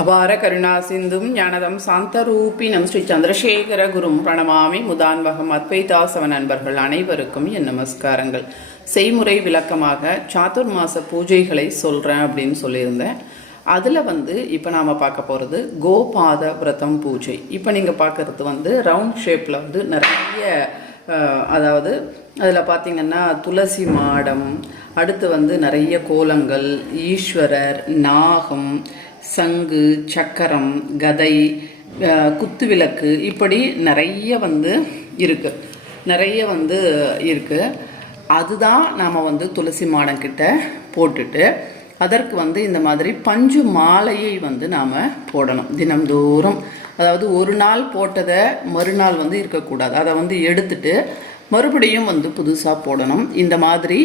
அபார கருணா சிந்தும் ஞானதம் சாந்தரூபினம் ஸ்ரீ சந்திரசேகர குரும் பிரணமாமி முதான்வகம் அத்வைதாசவ நண்பர்கள் அனைவருக்கும் என் நமஸ்காரங்கள். செய்முறை விளக்கமாக சாத்துர் மாச பூஜைகளை சொல்கிறேன் அப்படின்னு சொல்லியிருந்தேன். அதில் வந்து இப்போ நாம் பார்க்க போகிறது கோபாத விரதம் பூஜை. இப்போ நீங்கள் பார்க்குறது வந்து ரவுண்ட் ஷேப்பில் வந்து நிறைய அதாவது அதில் பார்த்திங்கன்னா துளசி மாடம் அடுத்து வந்து நிறைய கோலங்கள் ஈஸ்வரர் நாகம் சங்கு சக்கரம் கதை குத்துவிளக்கு இப்படி நிறைய வந்து இருக்குது நிறைய வந்து இருக்குது அதுதான் நாம் வந்து துளசி மாடங்கிட்ட போட்டுட்டு அதற்கு வந்து இந்த மாதிரி பஞ்சு மாலையை வந்து நாம் போடணும் தினம்தோறும். அதாவது ஒரு நாள் போட்டதை மறுநாள் வந்து இருக்கக்கூடாது. அதை வந்து எடுத்துட்டு மறுபடியும் வந்து புதுசாக போடணும். இந்த மாதிரி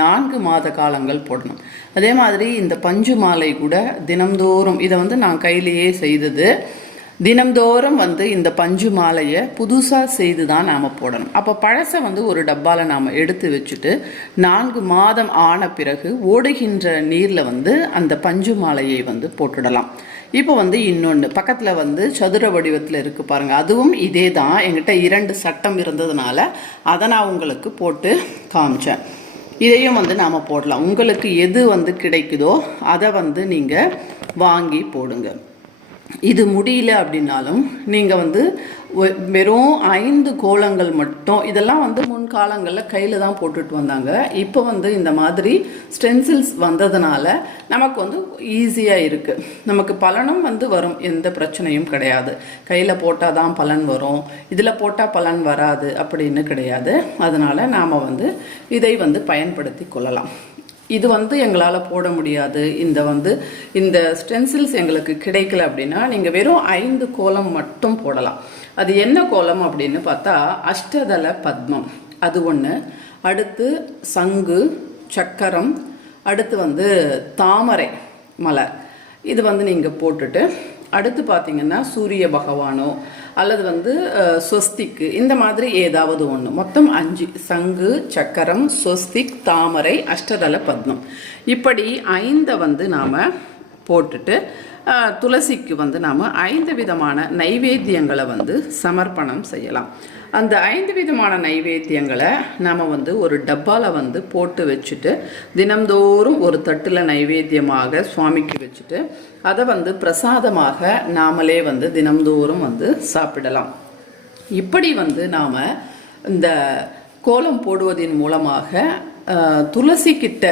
நான்கு மாத காலங்கள் போடணும். அதே மாதிரி இந்த பஞ்சு மாலை கூட தினம்தோறும் இதை வந்து நான் கையிலேயே செய்தது. தினம்தோறும் வந்து இந்த பஞ்சு மாலையை புதுசாக செய்து தான் நாம் போடணும். அப்போ பழசை வந்து ஒரு டப்பாவில் நாம் எடுத்து வச்சுட்டு நான்கு மாதம் ஆன பிறகு ஓடுகின்ற நீரில் வந்து அந்த பஞ்சு மாலையை வந்து போட்டுடலாம். இப்போ வந்து இன்னொன்று பக்கத்தில் வந்து சதுர வடிவத்தில் இருக்குது பாருங்கள் அதுவும் இதே தான் எங்கிட்ட இரண்டு சட்டம் இருந்ததுனால அதை நான் உங்களுக்கு போட்டு காமிச்சேன். இதையும் வந்து நாம் போடலாம். உங்களுக்கு எது வந்து கிடைக்குதோ அதை வந்து நீங்கள் வாங்கி போடுங்க. இது முடியல அப்படின்னாலும் நீங்கள் வந்து வெறும் ஐந்து கோலங்கள் மட்டும் இதெல்லாம் வந்து முன்காலங்களில் கையில் தான் போட்டுட்டு வந்தாங்க. இப்போ வந்து இந்த மாதிரி ஸ்டென்சில்ஸ் வந்ததுனால நமக்கு வந்து ஈஸியாக இருக்குது நமக்கு பலனும் வந்து வரும் எந்த பிரச்சனையும் கிடையாது. கையில் போட்டால் தான் பலன் வரும் இதில் போட்டால் பலன் வராது அப்படின்னு கிடையாது. அதனால் நாம் வந்து இதை வந்து பயன்படுத்தி கொள்ளலாம். இது வந்து எங்களால் போட முடியாது. இந்த வந்து இந்த ஸ்டென்சில்ஸ் எங்களுக்கு கிடைக்கல அப்படின்னா நீங்கள் வெறும் ஐந்து கோலம் மட்டும் போடலாம். அது என்ன கோலம் அப்படின்னு பார்த்தா அஷ்டதள பத்மம். அது ஒன்று அடுத்து சங்கு சக்கரம் அடுத்து வந்து தாமரை மலர். இது வந்து நீங்கள் போட்டுட்டு அடுத்து பார்த்தீங்கன்னா சூரிய பகவானோ அல்லது வந்து ஸ்வஸ்திக்கு இந்த மாதிரி ஏதாவது ஒன்று மொத்தம் அஞ்சு. சங்கு சக்கரம் ஸ்வஸ்திக் தாமரை அஷ்டதள பத்மம். இப்படி ஐந்தை வந்து நாம் போட்டுட்டு துளசிக்கு வந்து நாம் ஐந்து விதமான நைவேத்தியங்களை வந்து சமர்ப்பணம் செய்யலாம். அந்த ஐந்து விதமான நைவேத்தியங்களை நாம் வந்து ஒரு டப்பாவில் வந்து போட்டு வச்சுட்டு தினம்தோறும் ஒரு தட்டில் நைவேத்தியமாக சுவாமிக்கு வச்சுட்டு அதை வந்து பிரசாதமாக நாமளே வந்து தினம்தோறும் வந்து சாப்பிடலாம். இப்படி வந்து நாம் இந்த கோலம் போடுவதன் மூலமாக துளசி கிட்ட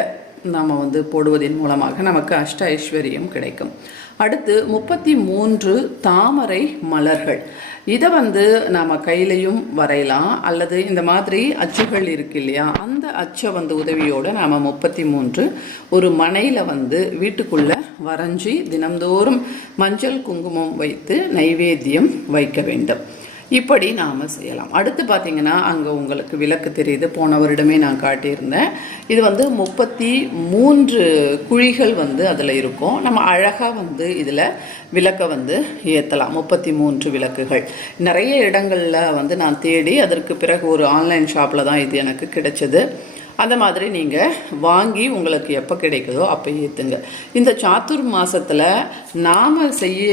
நாம் வந்து போடுவதன் மூலமாக நமக்கு அஷ்ட ஐஸ்வர்யம் கிடைக்கும். அடுத்து முப்பத்தி மூன்று தாமரை மலர்கள். இதை வந்து நாம் கையிலையும் வரையலாம். அல்லது இந்த மாதிரி அச்சுகள் இருக்கு இல்லையா? அந்த அச்சை வந்து உதவியோடு நாம் முப்பத்தி மூன்று ஒரு மனையில் வந்து வீட்டுக்குள்ளே வரைஞ்சி தினம்தோறும் மஞ்சள் குங்குமம் வைத்து நைவேத்தியம் வைக்க வேண்டும். இப்படி நாம் செய்யலாம். அடுத்து பார்த்தீங்கன்னா அங்கே உங்களுக்கு விளக்கு தெரியுது. போன வருடமே நான் காட்டியிருந்தேன். இது வந்து முப்பத்தி மூன்று குழிகள் வந்து அதில் இருக்கும். நம்ம அழகாக வந்து இதில் விளக்கை வந்து ஏற்றலாம் முப்பத்தி மூன்று விளக்குகள். நிறைய இடங்களில் வந்து நான் தேடி அதற்கு பிறகு ஒரு ஆன்லைன் ஷாப்பில் தான் இது எனக்கு கிடைச்சது. அந்த மாதிரி நீங்கள் வாங்கி உங்களுக்கு எப்போ கிடைக்குதோ அப்போ ஏற்றுங்க இந்த சாத்துர் மாதத்தில் நாம் செய்ய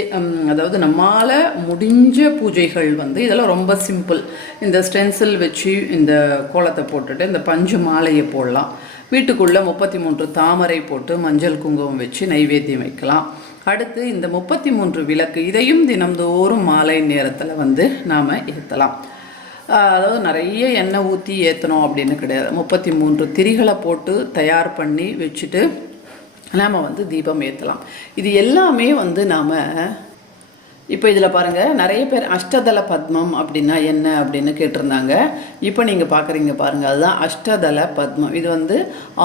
அதாவது நம்மால் முடிஞ்ச பூஜைகள் வந்து இதெல்லாம் ரொம்ப சிம்பிள். இந்த ஸ்டென்சில் வச்சு இந்த கோலத்தை போட்டுட்டு இந்த பஞ்சு மாலையை போடலாம். வீட்டுக்குள்ளே முப்பத்தி மூன்று தாமரை போட்டு மஞ்சள் குங்குமம் வச்சு நைவேத்தியம் வைக்கலாம். அடுத்து இந்த முப்பத்தி மூன்று விளக்கு இதையும் தினம்தோறும் மாலை நேரத்தில் வந்து நாம் ஏற்றலாம் அதாவது நிறைய எண்ணெய் ஊற்றி ஏற்றணும் அப்படின்னு கிடையாது. முப்பத்தி மூன்று திரிகளை போட்டு தயார் பண்ணி வச்சுட்டு நாம் வந்து தீபம் ஏற்றலாம் இது எல்லாமே வந்து நாம் இப்போ இதில் பாருங்கள் நிறைய பேர் அஷ்டதள பத்மம் அப்படின்னா என்ன அப்படின்னு கேட்டிருந்தாங்க. இப்போ நீங்கள் பார்க்குறீங்க பாருங்கள் அதுதான் அஷ்டதள பத்மம். இது வந்து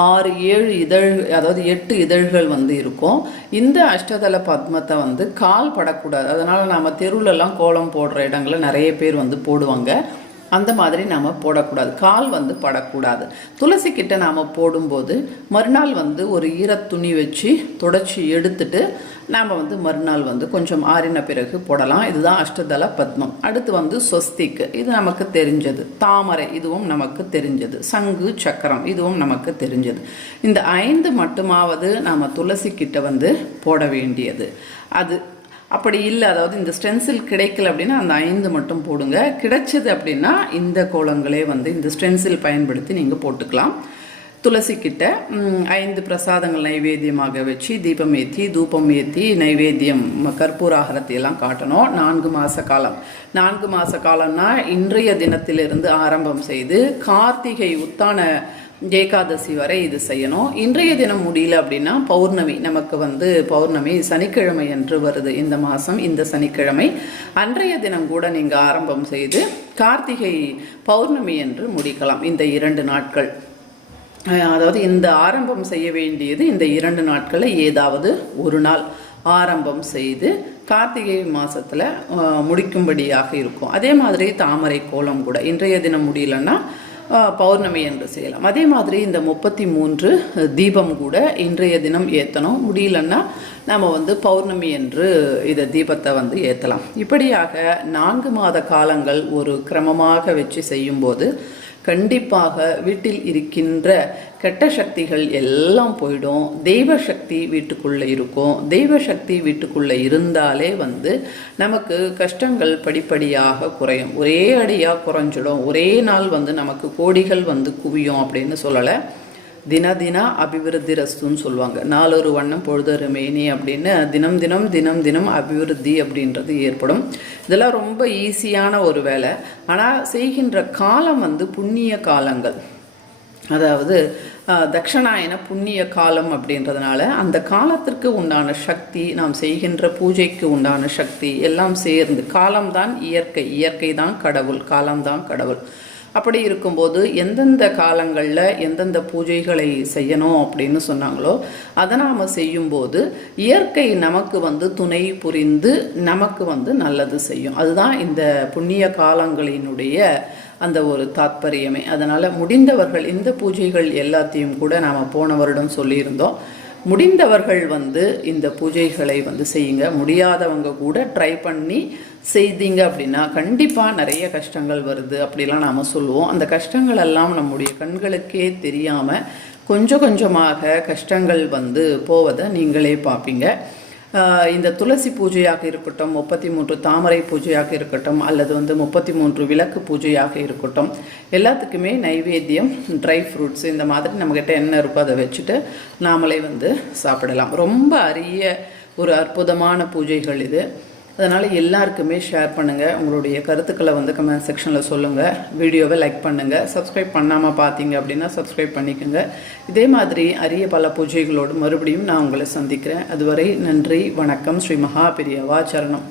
ஆறு ஏழு இதழ் அதாவது எட்டு இதழ்கள் வந்து இருக்கும். இந்த அஷ்டதள பத்மத்தை வந்து கால் படக்கூடாது. அதனால் நாம் தெருவுலலாம் கோலம் போடுற இடங்களில் நிறைய பேர் வந்து போடுவாங்க. அந்த மாதிரி நாம் போடக்கூடாது. கால் வந்து படக்கூடாது. துளசி கிட்ட நாம் போடும்போது மறுநாள் வந்து ஒரு ஈர துணி வச்சு தொடச்சி எடுத்துட்டு நாம் வந்து மறுநாள் வந்து கொஞ்சம் ஆறின பிறகு போடலாம். இதுதான் அஷ்டதள பத்மம். அடுத்து வந்து ஸ்வஸ்திக்கு இது நமக்கு தெரிஞ்சது. தாமரை இதுவும் நமக்கு தெரிஞ்சது. சங்கு சக்கரம் இதுவும் நமக்கு தெரிஞ்சது. இந்த ஐந்து மட்டுமாவது நாம் துளசி கிட்ட வந்து போட வேண்டியது. அது அப்படி இல்லை. அதாவது இந்த ஸ்டென்சில் கிடைக்கல அப்படின்னா அந்த ஐந்து மட்டும் போடுங்க. கிடைச்சது அப்படின்னா இந்த கோலங்களே வந்து இந்த ஸ்டென்சில் பயன்படுத்தி நீங்கள் போட்டுக்கலாம். துளசி கிட்ட ஐந்து பிரசாதங்கள் நைவேத்தியமாக வச்சு தீபம் ஏற்றி தூபம் ஏற்றி நைவேத்தியம் ம- கற்பூர எல்லாம் காட்டணும். நான்கு மாத காலம். நான்கு மாத காலம்னா இன்றைய தினத்திலிருந்து ஆரம்பம் செய்து கார்த்திகை உத்தான ஏகாதசி வரை இது செய்யணும். இன்றைய தினம் முடியல அப்படின்னா பௌர்ணமி. நமக்கு வந்து பௌர்ணமி சனிக்கிழமை என்று வருது. இந்த மாதம் இந்த சனிக்கிழமை. அன்றைய தினம் கூட நீங்கள் ஆரம்பம் செய்து கார்த்திகை பௌர்ணமி என்று முடிக்கலாம். இந்த இரண்டு நாட்கள். அதாவது இந்த ஆரம்பம் செய்ய வேண்டியது இந்த இரண்டு நாட்களில் ஏதாவது ஒரு நாள் ஆரம்பம் செய்து கார்த்திகை மாதத்தில் முடிக்கும்படியாக இருக்கும். அதே மாதிரி தாமரை கோலம் கூட. இன்றைய தினம் முடியலன்னா பௌர்ணமி என்று செய்யலாம். அதே மாதிரி இந்த முப்பத்தி மூன்று தீபம் கூட இன்றைய தினம் ஏற்றணும் முடியலன்னா நம்ம வந்து பௌர்ணமி என்று இதை தீபத்தை வந்து ஏற்றலாம் இப்படியாக நான்கு மாத காலங்கள் ஒரு கிரமமாக வச்சு செய்யும்போது கண்டிப்பாக வீட்டில் இருக்கின்ற கெட்ட சக்திகள் எல்லாம் போயிடும். தெய்வ சக்தி வீட்டுக்குள்ளே இருக்கும். தெய்வ சக்தி வீட்டுக்குள்ளே இருந்தாலே வந்து நமக்கு கஷ்டங்கள் படிப்படியாக குறையும். ஒரே அடியாக குறைஞ்சிடும். ஒரே நாள் வந்து நமக்கு கோடிகள் வந்து குவியும் அப்படின்னு சொல்லலை. தின தின அபிவிருத்தி ரஸ்துன்னு சொல்லுவாங்க. நாலொரு வண்ணம் பொழுதொரு மேனி அப்படின்னு தினம் தினம் தினம் தினம் அபிவிருத்தி அப்படின்றது ஏற்படும். இதெல்லாம் ரொம்ப ஈஸியான ஒரு வேலை. ஆனால் செய்கின்ற காலம் வந்து புண்ணிய காலங்கள். அதாவது அஹ், தக்ஷணாயன புண்ணிய காலம் அப்படின்றதுனால அந்த காலத்திற்கு உண்டான சக்தி நாம் செய்கின்ற பூஜைக்கு உண்டான சக்தி எல்லாம் சேர்ந்து காலம்தான் இயற்கை. இயற்கை தான் கடவுள் காலம்தான் கடவுள். அப்படி இருக்கும்போது எந்தெந்த காலங்களில் எந்தெந்த பூஜைகளை செய்யணும் அப்படின்னு சொன்னாங்களோ அதை நாம் செய்யும்போது இயற்கை நமக்கு வந்து துணை புரிந்து நமக்கு வந்து நல்லது செய்யும். அதுதான் இந்த புண்ணிய காலங்களினுடைய அந்த ஒரு தாத்பரியமே. அதனால் முடிந்தவர்கள் இந்த பூஜைகள் எல்லாத்தையும் கூட நாம் போன வருடம் சொல்லியிருந்தோம். முடிந்தவர்கள் வந்து இந்த பூஜைகளை வந்து செய்யுங்க. முடியாதவங்க கூட ட்ரை பண்ணி செய்தீங்க அப்படின்னா கண்டிப்பாக நிறைய கஷ்டங்கள் வருது அப்படிலாம் நாம் சொல்லுவோம். அந்த கஷ்டங்கள் எல்லாம் நம்முடைய கண்களுக்கே தெரியாமல் கொஞ்சம் கொஞ்சமாக கஷ்டங்கள் வந்து போவதை நீங்களே பார்ப்பீங்க. இந்த துளசி பூஜையாக இருக்கட்டும் முப்பத்தி மூன்று தாமரை பூஜையாக இருக்கட்டும் அல்லது வந்து முப்பத்தி மூன்று விளக்கு பூஜையாக இருக்கட்டும் எல்லாத்துக்குமே நைவேத்தியம் ட்ரை ஃப்ரூட்ஸ் இந்த மாதிரி நம்மக்கிட்ட என்ன இருக்கோ அதை வச்சுட்டு நாமளே வந்து சாப்பிடலாம். ரொம்ப அரிய ஒரு அற்புதமான பூஜைகள் இது. அதனால் எல்லாருக்குமே ஷேர் பண்ணுங்கள் உங்களுடைய கருத்துக்களை வந்து கமெண்ட் செக்ஷனில் சொல்லுங்கள் வீடியோவை லைக் பண்ணுங்கள் சப்ஸ்கிரைப் பண்ணாமல் பார்த்தீங்க அப்படின்னா சப்ஸ்கிரைப் பண்ணிக்கோங்க. இதே மாதிரி அரிய பல பூஜைகளோடு மறுபடியும் நான் உங்களை சந்திக்கிறேன். அதுவரை நன்றி வணக்கம். ஸ்ரீ மகா பெரியவா சரணம்.